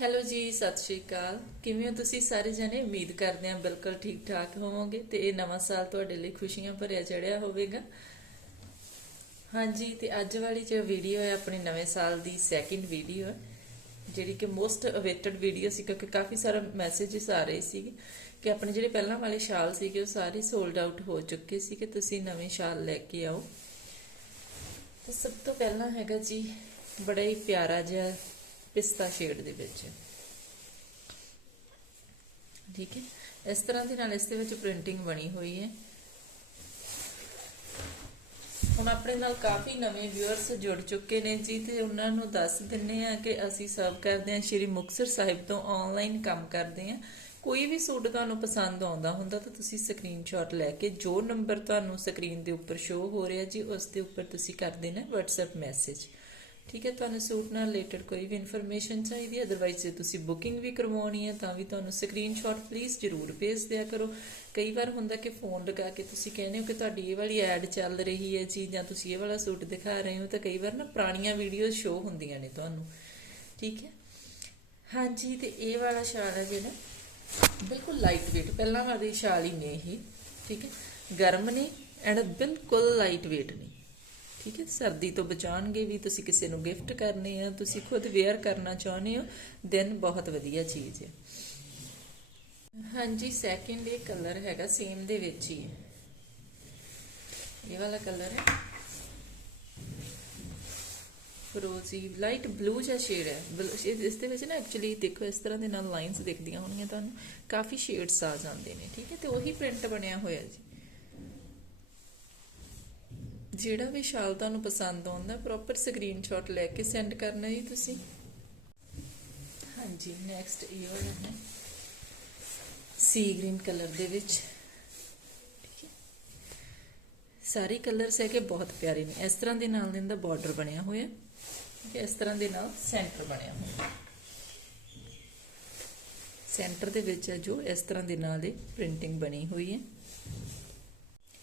Hello ਜੀ, ਸਤਿ ਸ਼੍ਰੀ ਅਕਾਲ। ਕਿਵੇਂ ਹੋ ਤੁਸੀਂ ਸਾਰੇ ਜਣੇ? ਉਮੀਦ ਕਰਦੇ ਹਾਂ ਬਿਲਕੁਲ ਠੀਕ ਠਾਕ ਹੋਵੋਗੇ ਤੇ ਇਹ ਨਵਾਂ ਸਾਲ ਤੁਹਾਡੇ ਲਈ ਖੁਸ਼ੀਆਂ ਭਰਿਆ ਚੜਿਆ ਹੋਵੇਗਾ। ਹਾਂਜੀ, ਤੇ ਅੱਜ ਵਾਲੀ ਜੋ ਵੀਡੀਓ ਹੈ, ਆਪਣੇ ਨਵੇਂ ਸਾਲ ਦੀ ਸੈਕਿੰਡ ਵੀਡੀਓ ਹੈ, ਜਿਹੜੀ ਕਿ ਮੋਸਟ ਅਵੇਟਡ ਵੀਡੀਓ ਸੀ, ਕਿਉਂਕਿ ਕਾਫੀ ਸਾਰਾ ਮੈਸੇजेस ਆ ਰਹੇ ਸੀਗੇ ਕਿ ਆਪਣੇ ਜਿਹੜੇ ਪਹਿਲਾਂ ਵਾਲੇ ਸ਼ਾਲ ਸੀਗੇ, ਉਹ ਸਾਰੇ ਸੋਲਡ ਆਊਟ ਹੋ ਚੁੱਕੇ ਸੀ ਕਿ ਤੁਸੀਂ ਨਵੇਂ ਸ਼ਾਲ ਲੈ ਕੇ ਆਓ। ਤੇ ਸਭ ਤੋਂ ਪਹਿਲਾਂ ਹੈਗਾ ਜੀ, ਬੜਾ ਹੀ ਪਿਆਰਾ ਜਿਹਾ ਪਿਸਤਾ ਸ਼ੇਡ ਦੇ ਵਿੱਚ। ਠੀਕ ਹੈ? ਇਸ ਤਰ੍ਹਾਂ ਦੇ ਨਾਲ ਇਸ ਦੇ ਵਿੱਚ ਪ੍ਰਿੰਟਿੰਗ ਬਣੀ ਹੋਈ ਹੈ। ਹੁਣ ਆਪਣੇ ਨਾਲ ਕਾਫੀ ਨਵੇਂ ਵਿਊਅਰਸ ਜੁੜ ਚੁੱਕੇ ਨੇ ਜੀ, ਤੇ ਉਹਨਾਂ ਨੂੰ ਦੱਸ ਦਿੰਨੇ ਆ ਕਿ ਅਸੀਂ ਸਰਵ ਕਰਦੇ ਹਾਂ ਸ਼੍ਰੀ ਮੁਕਤਸਰ ਸਾਹਿਬ ਤੋਂ ਆਨਲਾਈਨ ਕੰਮ ਕਰਦੇ ਆ ਕੋਈ ਵੀ ਸੂਟ ਤੁਹਾਨੂੰ ਪਸੰਦ ਆਉਂਦਾ ਹੁੰਦਾ ਤਾਂ ਤੁਸੀਂ ਸਕਰੀਨਸ਼ਾਟ ਲੈ ਕੇ ਜੋ ਨੰਬਰ ਤੁਹਾਨੂੰ ਸਕਰੀਨ ਦੇ ਉੱਪਰ ਸ਼ੋ ਹੋ ਰਿਹਾ ਜੀ, ਉਸ ਦੇ ਉੱਪਰ ਤੁਸੀਂ ਕਰ ਦੇਣਾ WhatsApp ਮੈਸੇਜ ਠੀਕ ਹੈ, ਤੁਹਾਨੂੰ ਸੂਟ ਨਾਲ ਰਿਲੇਟਡ ਕੋਈ ਵੀ ਇਨਫੋਰਮੇਸ਼ਨ ਚਾਹੀਦੀ ਹੈ ਅਦਰਵਾਈਜ਼ ਜੇ ਤੁਸੀਂ ਬੁਕਿੰਗ ਵੀ ਕਰਵਾਉਣੀ ਹੈ, ਤਾਂ ਵੀ ਤੁਹਾਨੂੰ ਸਕਰੀਨਸ਼ਾਟ ਪਲੀਜ਼ ਜ਼ਰੂਰ ਭੇਜ ਦਿਆ ਕਰੋ। ਕਈ ਵਾਰ ਹੁੰਦਾ ਕਿ ਫੋਨ ਲਗਾ ਕੇ ਤੁਸੀਂ ਕਹਿੰਦੇ ਹੋ ਕਿ ਤੁਹਾਡੀ ਇਹ ਵਾਲੀ ਐਡ ਚੱਲ ਰਹੀ ਹੈ ਜੀ, ਜਾਂ ਤੁਸੀਂ ਇਹ ਵਾਲਾ ਸੂਟ ਦਿਖਾ ਰਹੇ ਹੋ, ਤਾਂ ਕਈ ਵਾਰ ਨਾ ਪੁਰਾਣੀਆਂ ਵੀਡੀਓਜ਼ ਸ਼ੋ ਹੁੰਦੀਆਂ ਨੇ ਤੁਹਾਨੂੰ। ਠੀਕ ਹੈ? ਹਾਂਜੀ, ਤੇ ਇਹ ਵਾਲਾ ਸ਼ਾਲ ਹੈ ਜਿਹੜਾ, ਬਿਲਕੁਲ ਲਾਈਟ weight ਪਹਿਲਾਂ ਵਾਲੀ ਸ਼ਾਲ ਹੀ ਨੇ ਇਹ, ਠੀਕ ਹੈ? ਗਰਮ ਨੇ ਐਂਡ ਬਿਲਕੁਲ ਲਾਈਟ weight ਨੇ। ਠੀਕ ਹੈ, ਸਰਦੀ ਤੋਂ ਬਚਾਉਣਗੇ ਵੀ ਤੁਸੀਂ ਕਿਸੇ ਨੂੰ ਗਿਫਟ ਕਰਨੇ ਆ, ਤੁਸੀਂ ਖੁਦ ਵੇਅਰ ਕਰਨਾ ਚਾਹੁੰਦੇ ਹੋ, ਦੈਨ ਬਹੁਤ ਵਧੀਆ ਚੀਜ਼ ਹੈ। ਹਾਂਜੀ ਸੈਕਿੰਡ ਇਹ ਕਲਰ ਹੈਗਾ ਸੇਮ ਦੇ ਵਿੱਚ ਹੀ ਹੈ। ਇਹ ਵਾਲਾ ਕਲਰ ਹੈ। ਫਰੋਜ਼ੀ ਲਾਈਟ ਬਲੂ ਜਿਹਾ ਸ਼ੇਡ ਹੈ। ਬਲ- ਇਸ ਦੇ ਵਿੱਚ ਨਾ ਐਕਚੁਅਲੀ ਦੇਖੋ, ਇਸ ਤਰ੍ਹਾਂ ਦੇ ਨਾਲ ਲਾਈਨਸ ਦਿਖਦੀਆਂ ਹੋਣਗੀਆਂ ਤੁਹਾਨੂੰ। ਕਾਫੀ ਸ਼ੇਡਸ ਆ ਜਾਂਦੇ ਨੇ, ਠੀਕ ਹੈ, ਤੇ ਉਹੀ ਪ੍ਰਿੰਟ ਬਣਿਆ ਹੋਇਆ ਜੀ। ਜਿਹੜਾ ਵੀ ਸ਼ਾਲ ਤੁਹਾਨੂੰ ਪਸੰਦ ਆਉਂਦਾ ਪ੍ਰੋਪਰ ਸਕਰੀਨਸ਼ਾਟ ਲੈ ਕੇ ਸੈਂਡ ਕਰਨਾ ਜੀ ਤੁਸੀਂ। ਹਾਂਜੀ ਨੈਕਸਟ ਇਹ ਹੈ। ਸੀ ਗ੍ਰੀਨ ਕਲਰ ਦੇ ਵਿੱਚ। ਠੀਕ ਹੈ। ਸਾਰੇ ਕਲਰਸ ਹੈਗੇ ਬਹੁਤ ਪਿਆਰੇ ਨੇ। ਇਸ ਤਰ੍ਹਾਂ ਦੇ ਨਾਲ ਇਹਦਾ ਬਾਰਡਰ ਬਣਿਆ ਹੋਇਆ। ਠੀਕ ਹੈ ਇਸ ਤਰ੍ਹਾਂ ਦੇ ਨਾਲ ਸੈਂਟਰ ਬਣਿਆ ਹੋਇਆ। ਸੈਂਟਰ ਦੇ ਵਿੱਚ ਹੈ ਜੋ ਇਸ ਤਰ੍ਹਾਂ ਦੇ ਨਾਲ ਇਹ ਪ੍ਰਿੰਟਿੰਗ ਬਣੀ ਹੋਈ ਹੈ।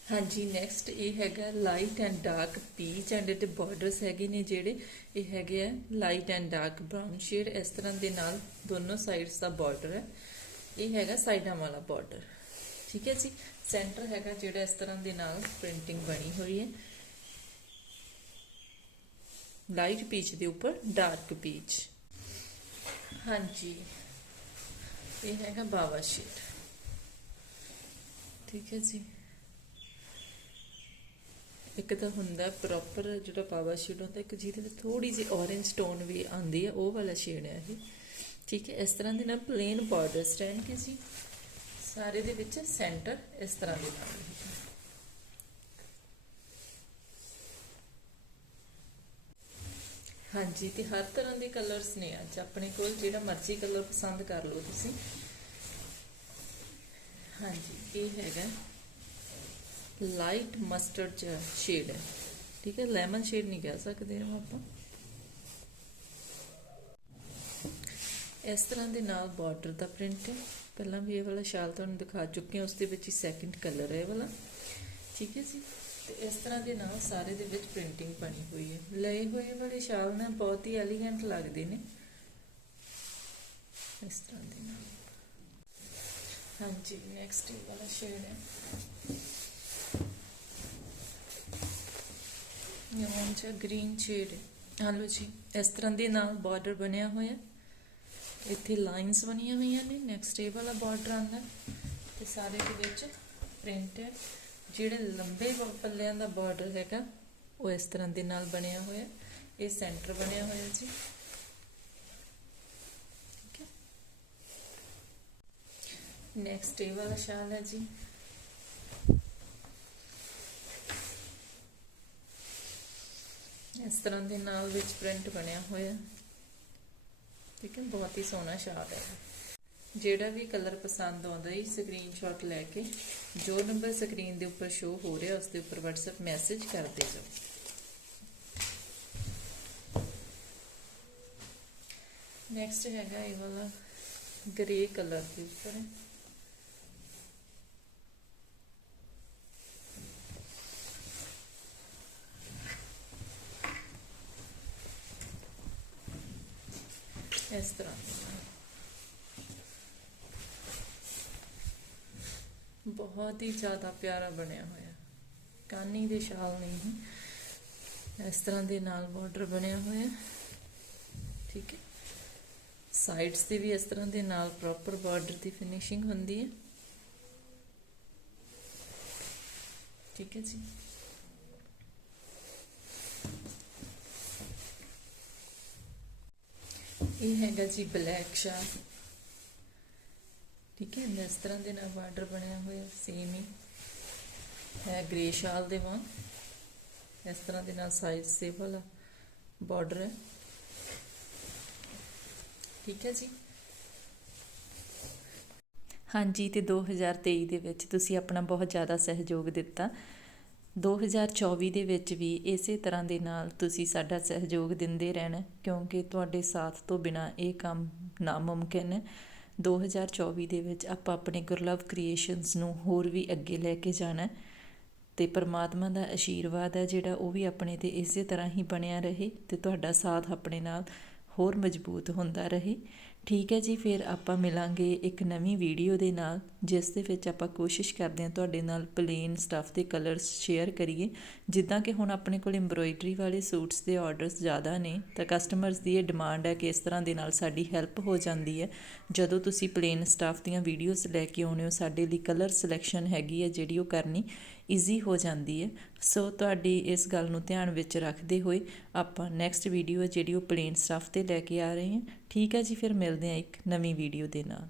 ਹਾਂਜੀ ਨੈਕਸਟ ਇਹ ਹੈਗਾ light and dark peach and ਇਹਦੇ ਬਾਰਡਰਸ ਹੈਗੇ ਨੇ ਜਿਹੜੇ, ਇਹ ਹੈਗੇ ਆ light and dark brown shade ਇਸ ਤਰ੍ਹਾਂ ਦੇ ਨਾਲ ਦੋਨੋਂ ਸਾਈਡਸ ਦਾ ਬਾਰਡਰ ਹੈ। ਇਹ ਹੈਗਾ ਸਾਈਡਾਂ ਵਾਲਾ ਬਾਰਡਰ ਠੀਕ ਹੈ ਜੀ? ਸੈਂਟਰ ਹੈਗਾ ਜਿਹੜਾ ਇਸ ਤਰ੍ਹਾਂ ਦੇ ਨਾਲ ਪ੍ਰਿੰਟਿੰਗ ਬਣੀ ਹੋਈ ਹੈ। ਲਾਈਟ ਪੀਚ ਦੇ ਉੱਪਰ ਡਾਰਕ ਪੀਚ ਹਾਂਜੀ। ਇਹ ਹੈਗਾ ਬਾਵਾ ਸ਼ੇਡ ਠੀਕ ਹੈ ਜੀ? ਇੱਕ ਤਾਂ ਹੁੰਦਾ ਪ੍ਰੋਪਰ ਜਿਹੜਾ ਪਾਵਾ ਸ਼ੇਡ ਹੁੰਦਾ, ਇੱਕ ਜਿਹਦੇ ਵਿੱਚ ਥੋੜੀ ਜਿਹੀ orange ਟੋਨ ਵੀ ਆਉਂਦੀ ਹੈ ਉਹ ਵਾਲਾ ਸ਼ੇਡ ਹੈ ਇਹ। ਠੀਕ ਹੈ, ਇਸ ਤਰ੍ਹਾਂ ਦੇ ਨਾਲ ਪਲੇਨ ਬਾਰਡਰਸ ਰਹਿਣਗੇ ਜੀ, ਸਾਰੇ ਦੇ ਵਿੱਚ ਸੈਂਟਰ ਇਸ ਤਰ੍ਹਾਂ ਦੇ ਨਾਲ। ਰਹੇਗਾ ਹਾਂਜੀ, ਤੇ ਹਰ ਤਰ੍ਹਾਂ ਦੇ ਕਲਰਸ ਨੇ ਅੱਜ ਆਪਣੇ ਕੋਲ, ਜਿਹੜਾ ਮਰਜ਼ੀ ਕਲਰ ਪਸੰਦ ਕਰ ਲਓ ਤੁਸੀਂ। ਹਾਂਜੀ, ਇਹ ਹੈਗਾ। ਲਾਈਟ ਮਸਟਰਡ ਸ਼ੇਡ ਹੈ। ਠੀਕ ਹੈ, ਲੈਮਨ ਸ਼ੇਡ ਨਹੀਂ ਕਹਿ ਸਕਦੇ ਇਹਨੂੰ ਆਪਾਂ। ਇਸ ਤਰ੍ਹਾਂ ਦੇ ਨਾਲ ਬਾਰਡਰ ਦਾ ਪ੍ਰਿੰਟ ਹੈ। ਪਹਿਲਾਂ ਵੀ ਇਹ ਵਾਲਾ ਸ਼ਾਲ ਤੁਹਾਨੂੰ ਦਿਖਾ ਚੁੱਕੇ ਹਾਂ, ਉਸ ਦੇ ਵਿੱਚ ਹੀ ਸੈਕਿੰਡ ਕਲਰ ਹੈ ਇਹ ਵਾਲਾ। ਠੀਕ ਹੈ ਜੀ। ਤੇ ਇਸ ਤਰ੍ਹਾਂ ਦੇ ਨਾਲ ਸਾਰੇ ਦੇ ਵਿੱਚ ਪ੍ਰਿੰਟਿੰਗ ਬਣੀ ਹੋਈ ਹੈ। ਲਏ ਹੋਏ ਵਾਲੇ ਸ਼ਾਲ ਨਾ ਬਹੁਤ ਹੀ ਐਲੀਗੈਂਟ ਲੱਗਦੇ ਨੇ। ਇਸ ਤਰ੍ਹਾਂ ਦੇ ਨਾਲ। ਹਾਂਜੀ ਨੈਕਸਟ ਇਹ ਵਾਲਾ ਸ਼ੇਡ ਹੈ। ਇਹ ਹੁਣ ਗ੍ਰੀਨ ਸ਼ੇਡ ਹਲੋ ਜੀ ਇਸ ਤਰ੍ਹਾਂ ਦੇ ਨਾਲ ਬਾਰਡਰ ਬਣਿਆ ਹੋਇਆ ਇੱਥੇ ਲਾਈਨਸ ਬਣੀਆਂ ਹੋਈਆਂ ਨੇ ਨੈਕਸਟ ਇਹ ਵਾਲਾ ਬਾਰਡਰ ਆਉਂਦਾ ਤੇ ਸਾਰੇ ਦੇ ਵਿੱਚ ਪ੍ਰਿੰਟ ਹੈ ਜਿਹੜੇ ਲੰਬੇ ਪੱਲਿਆਂ ਦਾ ਬਾਰਡਰ ਹੈਗਾ ਉਹ ਇਸ ਤਰ੍ਹਾਂ ਦੇ ਨਾਲ ਬਣਿਆ ਹੋਇਆ ਇਹ ਸੈਂਟਰ ਬਣਿਆ ਹੋਇਆ ਜੀ ਠੀਕ ਹੈ ਨੈਕਸਟ ਇਹ ਵਾਲਾ ਸ਼ਾਲ ਹੈ ਜੀ ਇਸ ਤਰ੍ਹਾਂ ਦੇ ਨਾਲ ਵਿੱਚ ਪ੍ਰਿੰਟ ਬਣਿਆ ਹੋਇਆ। ਠੀਕ ਹੈ, ਬਹੁਤ ਹੀ ਸੋਹਣਾ ਸ਼ਾਲ ਹੈ। ਜਿਹੜਾ ਵੀ ਕਲਰ ਪਸੰਦ ਆਉਂਦਾ ਹੈ ਸਕਰੀਨਸ਼ਾਟ ਲੈ ਕੇ ਜੋ ਨੰਬਰ ਸਕਰੀਨ ਦੇ ਉੱਪਰ ਸ਼ੋ ਹੋ ਰਿਹਾ ਉਸ ਦੇ ਉੱਪਰ WhatsApp ਮੈਸੇਜ ਕਰ ਦੇ ਜਾਓ। ਨੈਕਸਟ ਹੈਗਾ ਇਹ ਵਾਲਾ ਗ੍ਰੇ ਕਲਰ ਦੇ ਉੱਪਰ। ਇਸ ਤਰ੍ਹਾਂ ਬਹੁਤ ਹੀ ਜ਼ਿਆਦਾ ਪਿਆਰਾ ਬਣਿਆ ਹੋਇਆ। ਕਾਨੀ ਦੇ ਸ਼ਾਲ ਨਹੀਂ ਇਸ ਤਰ੍ਹਾਂ ਦੇ ਨਾਲ ਬਾਰਡਰ ਬਣਿਆ ਹੋਇਆ। ਠੀਕ ਹੈ। ਸਾਈਡਸ ਤੇ ਵੀ ਇਸ ਤਰ੍ਹਾਂ ਦੇ ਨਾਲ ਪ੍ਰੋਪਰ ਬਾਰਡਰ ਦੀ ਫਿਨਿਸ਼ਿੰਗ ਹੁੰਦੀ ਹੈ। ਠੀਕ ਹੈ ਜੀ। ਇਹ ਹੈਗਾ ਜੀ ਬਲੈਕ ਸ਼ਾਲ ਠੀਕ ਹੈ ਇਸ ਤਰ੍ਹਾਂ ਦੇ ਨਾਲ ਬਾਰਡਰ ਬਣਿਆ ਹੋਇਆ ਸੇਮ ਹੀ। ਹੈ ਗ੍ਰੇ ਸ਼ਾਲ ਦੇ ਵਾਂਗ। ਇਸ ਤਰ੍ਹਾਂ ਦੇ ਨਾਲ ਸਾਈਜ਼ ਸੇ ਵਾਲਾ ਬਾਰਡਰ ਹੈ। ਠੀਕ ਹੈ ਜੀ। ਹਾਂਜੀ, ਤੇ 2023 ਦੇ ਵਿੱਚ ਤੁਸੀਂ ਆਪਣਾ ਬਹੁਤ ਜ਼ਿਆਦਾ ਸਹਿਯੋਗ ਦਿੱਤਾ। 2024 ਦੇ ਵਿੱਚ ਵੀ ਇਸੇ ਤਰ੍ਹਾਂ ਦੇ ਨਾਲ ਤੁਸੀਂ ਸਾਡਾ ਸਹਿਯੋਗ ਦਿੰਦੇ ਰਹਿਣਾ, ਕਿਉਂਕਿ ਤੁਹਾਡੇ ਸਾਥ ਤੋਂ ਬਿਨਾ ਇਹ ਕੰਮ ਨਾਮੁਮਕਿਨ ਹੈ। 2024 ਦੇ ਵਿੱਚ ਆਪਾਂ ਆਪਣੇ ਗੁਰਲਵ ਕ੍ਰੀਏਸ਼ਨਸ ਨੂੰ ਹੋਰ ਵੀ ਅੱਗੇ ਲੈ ਕੇ ਜਾਣਾ ਤੇ ਪਰਮਾਤਮਾ ਦਾ ਆਸ਼ੀਰਵਾਦ ਹੈ ਜਿਹੜਾ ਉਹ ਵੀ ਆਪਣੇ ਤੇ ਇਸੇ ਤਰ੍ਹਾਂ ਹੀ ਬਣਿਆ ਰਹੇ ਤੇ ਤੁਹਾਡਾ ਸਾਥ ਆਪਣੇ ਨਾਲ ਹੋਰ ਮਜ਼ਬੂਤ ਹੁੰਦਾ ਰਹੇ। ਠੀਕ ਹੈ ਜੀ, ਫਿਰ ਆਪਾਂ ਮਿਲਾਂਗੇ ਇੱਕ ਨਵੀਂ ਵੀਡੀਓ ਦੇ ਨਾਲ, ਜਿਸ ਦੇ ਵਿੱਚ ਆਪਾਂ ਕੋਸ਼ਿਸ਼ ਕਰਦੇ ਹਾਂ ਤੁਹਾਡੇ ਨਾਲ ਪਲੇਨ ਸਟੱਫ ਦੇ ਕਲਰਸ ਸ਼ੇਅਰ ਕਰੀਏ। ਜਿੱਦਾਂ ਕਿ ਹੁਣ ਆਪਣੇ ਕੋਲ ਐਮਬ੍ਰੋਇਡਰੀ ਵਾਲੇ ਸੂਟਸ ਦੇ ਆਰਡਰਸ ਜ਼ਿਆਦਾ ਨੇ, ਤਾਂ ਕਸਟਮਰਸ ਦੀ ਇਹ ਡਿਮਾਂਡ ਹੈ ਕਿ ਇਸ ਤਰ੍ਹਾਂ ਦੇ ਨਾਲ ਸਾਡੀ ਹੈਲਪ ਹੋ ਜਾਂਦੀ ਹੈ। ਜਦੋਂ ਤੁਸੀਂ ਪਲੇਨ ਸਟੱਫ ਦੀਆਂ ਵੀਡੀਓਜ਼ ਲੈ ਕੇ ਆਉਣੇ ਹੋ, ਸਾਡੇ ਲਈ ਕਲਰ ਸਿਲੈਕਸ਼ਨ ਹੈਗੀ ਹੈ ਜਿਹੜੀ ਉਹ ਕਰਨੀ। ਈਜ਼ੀ ਹੋ ਜਾਂਦੀ ਹੈ ਸੋ ਤੁਹਾਡੀ ਇਸ ਗੱਲ ਨੂੰ ਧਿਆਨ ਵਿੱਚ ਰੱਖਦੇ ਹੋਏ ਆਪਾਂ ਨੈਕਸਟ ਵੀਡੀਓ ਜਿਹੜੀ ਉਹ ਪਲੇਨ ਸਟੱਫ ਤੇ ਲੈ ਕੇ ਆ ਰਹੇ ਹਾਂ। ਠੀਕ ਹੈ ਜੀ, ਫਿਰ ਮਿਲਦੇ ਹਾਂ ਇੱਕ ਨਵੀਂ ਵੀਡੀਓ ਦੇ ਨਾਲ।